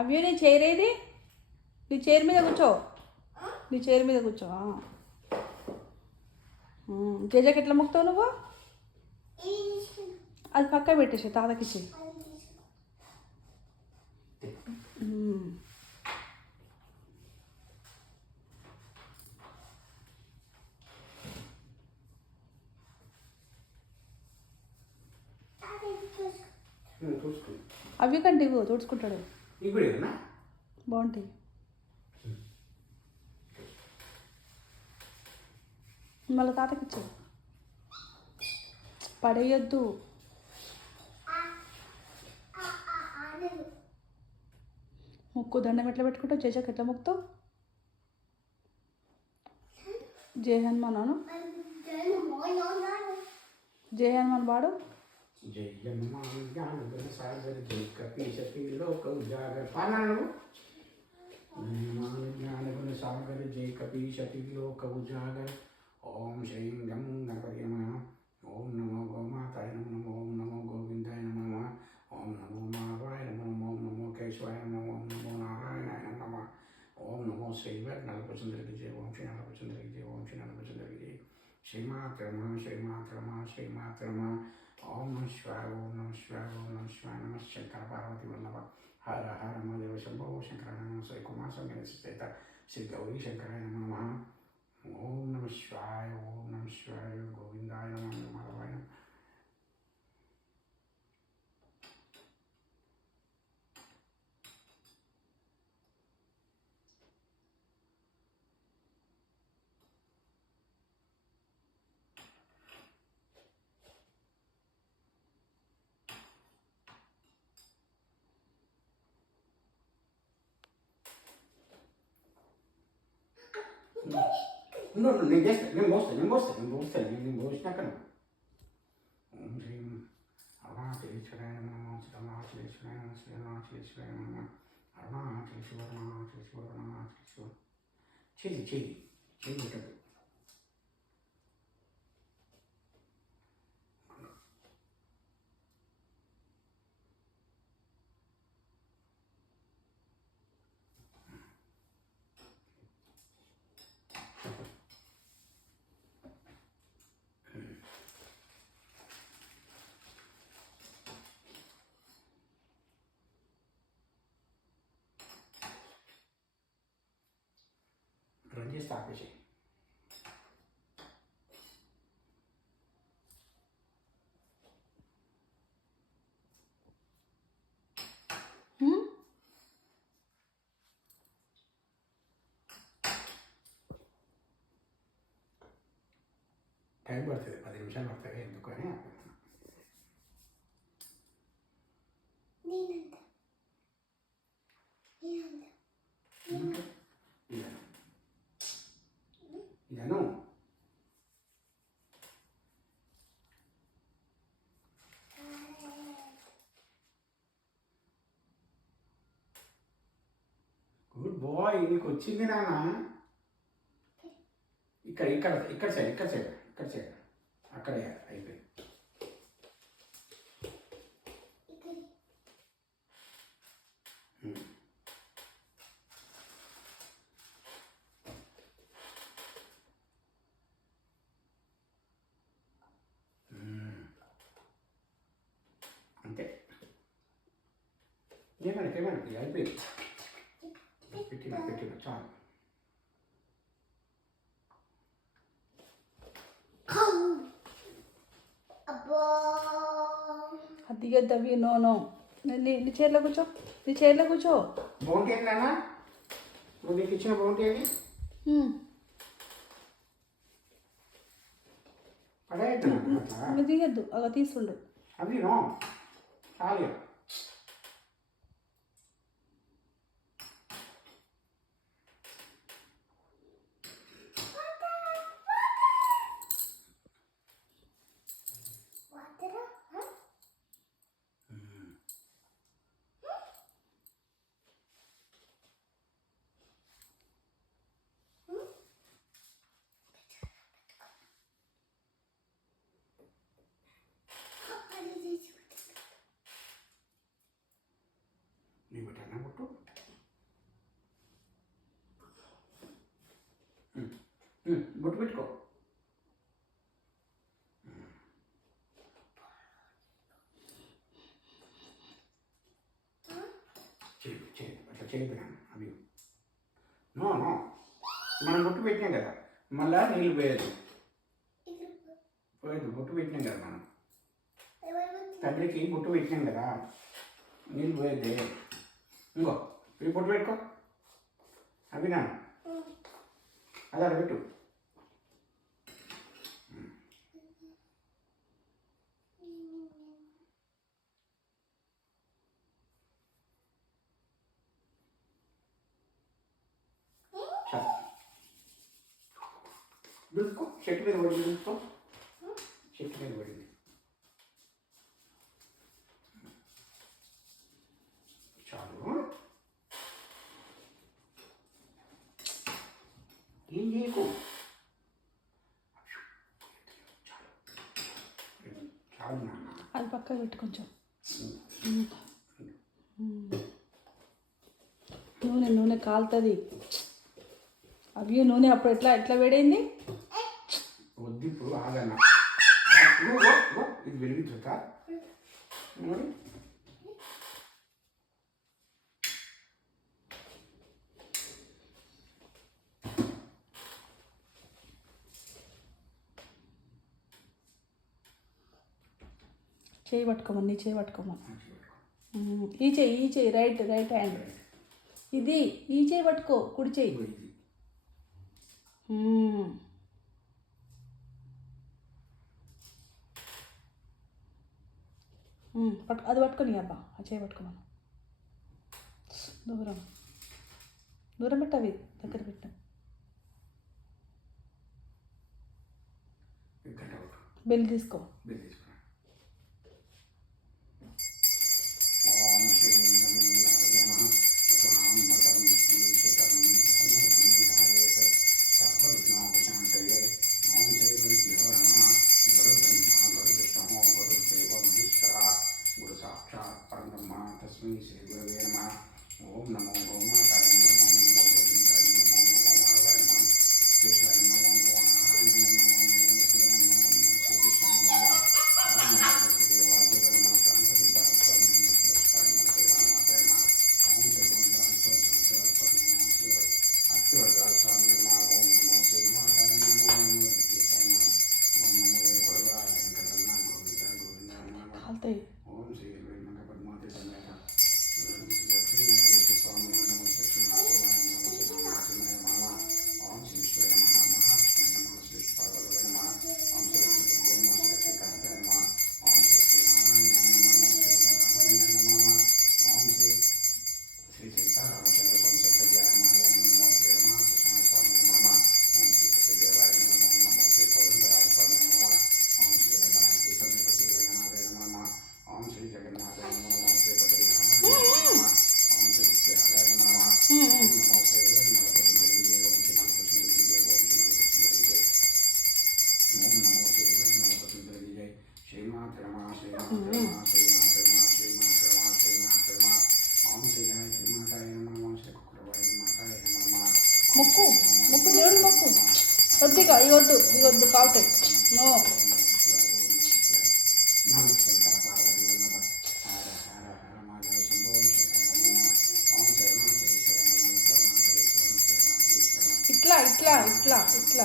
అవి నీ చైర్ ఏది? నీ చైర్ మీద కూర్చో. నీ చైర్ మీద కూర్చో. జేజకి ఎట్లా మొక్కుతావు నువ్వు? అది పక్క పెట్టేసి తాతకిచ్చి. అవి కంటే ఇవ్వు, తుడుచుకుంటాడు. బాగుంటాయి. మళ్ళీ తాతకిచ్చాడు. పడేయొద్దు. ముక్కు దండం ఎట్లా పెట్టుకుంటావు? జేజకి ఎట్లా మొక్కుతావు? జై హనుమాన్ అను. జై హనుమాన్ వాడు. జై హనుమాన్ జ్ఞాన గుణ సాగర్ జై కపీశతి లోక ఉజాగర్. పానాడు హనుమాన్ జ్ఞాన గుణ సాగర్ జై కపీశతి లోక ఉజాగర్. ఓం శ్రీం గం గణపతి నమః. ఓం నమో గోమాతాయ నమః. ఓం నమో గోవిందాయ నమః. ఓం నమో మాధవాయ నమః. ఓం నమో కేశవాయ నమః. ఓం నమో నారాయణాయ నమః. ఓం నమో శ్రీవర్ నలపచంద్రకి జయ. ఓం శ్రీ నలపచంద్రకి జయ. ఓం శ్రీ నలపచంద్రకి జయ. శ్రీమాత్రమ శ్రీమాత్రమ శ్రీమాత్రమ. ఓం నమ శివాయ. ఓం నమ శివాయ. ఓం నమ శివాయ. నమ శంకర పార్వతి వల్లభ హర హర మదేవ శంభో శంకరాయ నమ. శ్రీ కుమార సంగీత స్థిత శ్రీ గౌరీ శంకరాయ నమః. ఓం నమ శివాయ. ఓం నమ శివాయ. గోవిందాయ నమః. మాధవాయ నమః. నేను పోసినాక ఓం శ్రీం అరుణాచలేశ్వరాయ నమః. శ్రీనాథేశ్వరాయ నమః. శ్రీనాథేశ్వరాయ నమః. అరుణాచలేశ్వర అరుణాచలేశ్వర అరుణాచలేశ్వర. చెయ్యి చెయ్యి చెయ్యి పెట్టదు. రన్ చేసి ఆపేసి. టైం పడుతుంది, 10 నిమిషాలు పడుతుంది. ఎందుకని ఇదను గుడ్ బాయ్. నీకు వచ్చింది నాన్న. ఇక్కడ ఇక్కడ ఇక్కడ సైడ్ ఇక్కడ సైడ్ ఇక్కడ సైడ్ అక్కడే అయిపోయింది. అంతే. ఏమైనా అయిపోయింది. పెట్టిన చాలు. అది దిగద్దవి. No no. నీ చైర్లో కూర్చో. నీ చైర్లో కూర్చో. బౌంటీ ఏంటన్నా? నువ్వు నీకు ఇచ్చిన బౌంటీ ఏది? పడేయద్దు. దిగద్దు. అలా తీసుండు. అవి నో చాలు. బొట్టు పెట్టుకో. చేయి అట్లా చేయదు అవి. నో మనం బొట్టు పెట్టినాం కదా, మళ్ళా నీళ్ళు పోయేది బొట్టు పెట్టినాం కదా మనం. తండ్రికి బొట్టు పెట్టినాం కదా, నీళ్ళు పోయేది. ఇంకో ఈ బొట్టు పెట్టుకో. అవి నాన్న అలా పెట్టు. దులుపుకో, చెట్టు మీద పడింది, దులుపుకో, చెట్టు మీద పడింది. చాలు, ఏం చేయకు. చాలు నాన్న. అది పక్కన పెట్టు కొంచెం. నూనె కాలుతుంది. అవి నూనె అప్పుడు ఎట్లా వేడైంది. వద్దు ఇప్పుడు ఆగన్నా. ఇది వెలిగించుతా. చేయి పట్టుకోమని, నీ చేయి పట్టుకోమని. ఈ చెయ్యి రైట్ హ్యాండ్. ఇది ఈ చేయి పట్టుకో, కుడి చెయ్యి. అది పట్టుకొని అబ్బా, ఆ చేయి పట్టుకోమను. దూరం పెట్టు, అవి దగ్గర పెట్టు. బెల్ తీసుకో. శ్రీ గురవే నమః. ఓం నమో గోమాతాయ నమః. ఓం నమో గోవిందాయ నమః. ఓం నమో మాధవాయ నమః. కేశవాయ నమః. ఓం నమో నారాయణాయ నమః. ఓం నమో మధుసూదనాయ నమః. ఓం నమో శ్రీకృష్ణాయ నమః. ఓం నమో భగవదేవాయ నమః. శాంతసిద్ధాయ స్వామి నమః. శ్రేష్ఠాయ నమః. దేవానాథాయ నమః. ఓం శ్రీ గోవిందాయ శ్రీ అత్తివరదాయ స్వామి నమః. ఓం నమో శ్రీనివాసాయ నమః. ఓం నమో వెంకటేశాయ నమః. ఓం నమో ఏడుకొడవాయ వెంకటరమణ గోవిందాయ గోవిందాయ నమః. ఓం శ్రీ వెంకట పద్మావతి తనయ మొక్కు దేవుడు మొక్కు. కొద్దిగా ఇవద్దు కావుతాయి. నో ఇట్లా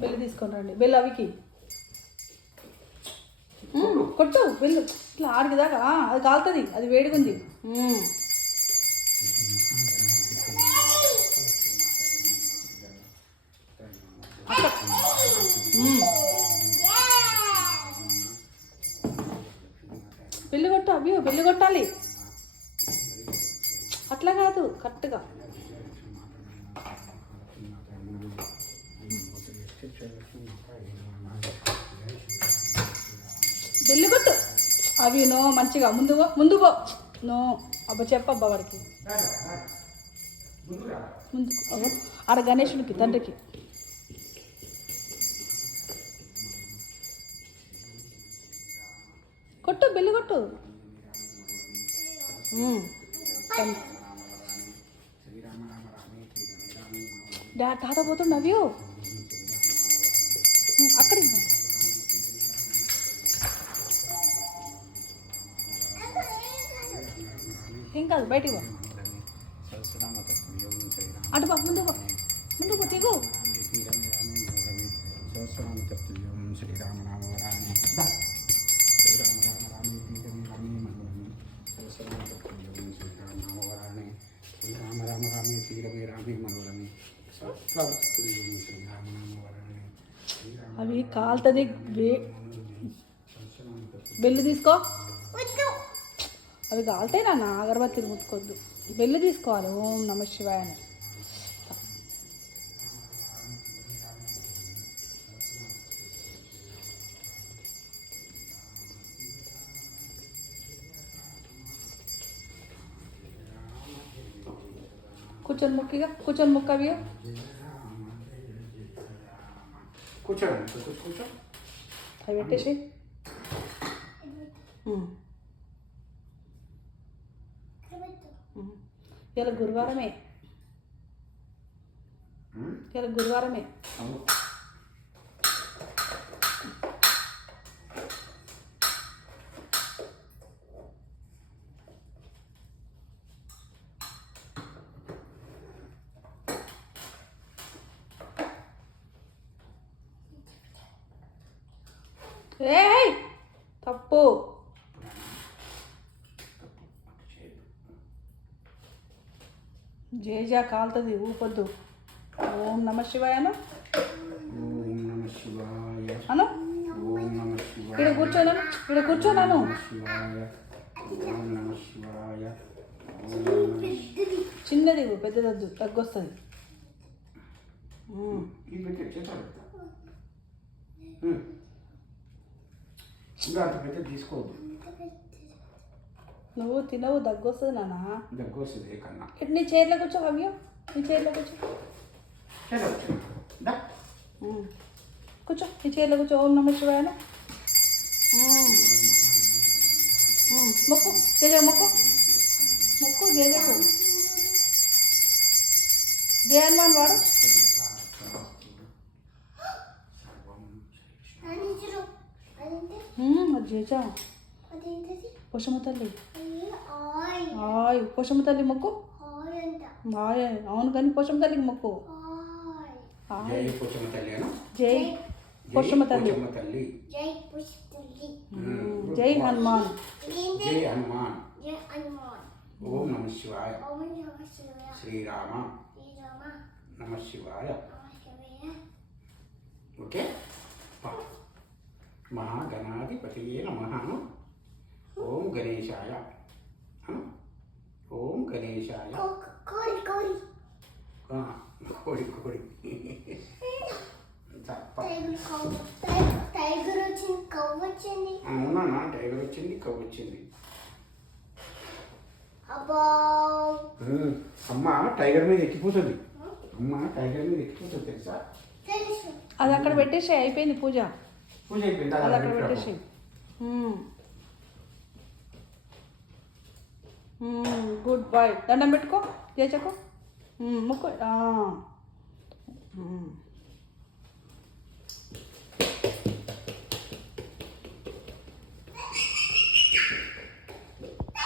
బెల్లు తీసుకొని రండి. బెల్లు అవికి కొట్టు. బెల్లు ఇట్లా ఆడికి దాకా అది కాలుతుంది, అది వేడిగుంది. బెల్లు కొట్టు అవి, బెల్లు కొట్టాలి. కరెక్ట్గా. బెల్లు కొట్టు. అవి నో మంచిగా ముందు పో నో. అబ్బా చెప్పబ్బా వాడికి ముందుకు. అబ్బో ఆడ గణేశుడికి తండ్రికి. కొట్టు బెల్లు కొట్టు. తాత పోతుండు అవి అక్కడికి పో. ఏం కాదు బయటికి పో. అటు పో ముందు పో ముందు పో తీగు. శ్రీరామ రామ రామే శ్రీరామ రామ రామే తీరమే రామే మనోరమే సహస్రనామ తత్తుల్యం శ్రీరామ రామ వరాణే శ్రీరామ రామ రామే తీరమే రామే మనోరమే సహస్రనామ తత్తుల్యం శ్రీరామ రామ వరాణే శ్రీరామ. అవి కాలుతుంది. బెల్లు తీసుకో. అవి కాలుతాయి నాన్న, అగరబత్తిని ముట్టుకోవద్దు. బెల్లు తీసుకోవాలి. ఓం నమ శివాయ అని. కూర్చొని ముక్కిగా కూర్చొని ముక్క అవి కూర్చోండి కూర్చో. అవి పెట్టేసి. ఇవాళ గురువారమే. ఇవాళ గురువారమే. ఏయ్ తప్పు. జేజా కాలుతుంది, ఊపొద్దు. ఓం నమ శివాయను ఓం నమ శివాయ అను. ఓం నమ శివాయ. ఇక్కడ కూర్చోను, ఇక్కడ కూర్చోనాను. శివాయ ఓం నమ శివాయ. చిన్నది పెద్దదద్దు, తగ్గొస్తుంది. ఈ పెట్టి చేస్తాడు ఇంకా అంత పెద్ద తీసుకోవద్దు. నువ్వు తినవు, దగ్గొస్తుంది నాన్న. దగ్గు వస్తుంది కన్నా. నీ చైర్లో కూర్చో అవ్యో, నీ చైర్లో కూర్చో. కూర్చో నీ చైర్లో కూర్చో. ఓం నమ శివాయ మొక్కు జయ మొక్కు. మొక్కు జయకు. జయ హనుమాన్ వాడు. జేజా పోషమ్మ తల్లి. హాయ్ పోషమ్మ తల్లి మొక్కు. హాయ్ అవును కానీ పోషమ్మ తల్లికి మొక్కు. జై పోషమ్మ తల్లి అను. జై పోషమ్మ తల్లి. జై హనుమాన్. జై హనుమాన్. ఓం నమ శివాయ. శ్రీరామ నమ శివాయ. ఓకే. మహాగణాధిపతియే నమః. ఓం గణేశాయ. ఓం గణేశాయ. కోడి కోడి అవునా? టైగర్ వచ్చింది, కవ్వు వచ్చింది. అమ్మ టైగర్ మీద ఎక్కిపోతుంది. అమ్మ టైగర్ మీద ఎక్కిపోతుంది తెలుసా? అది అక్కడ పెట్టేసి అయిపోయింది పూజ. పూజ అయిపోయింది, అది అక్కడ పెట్టేసి. Good bye. దండం పెట్టుకో చేచకు. మొక్కు.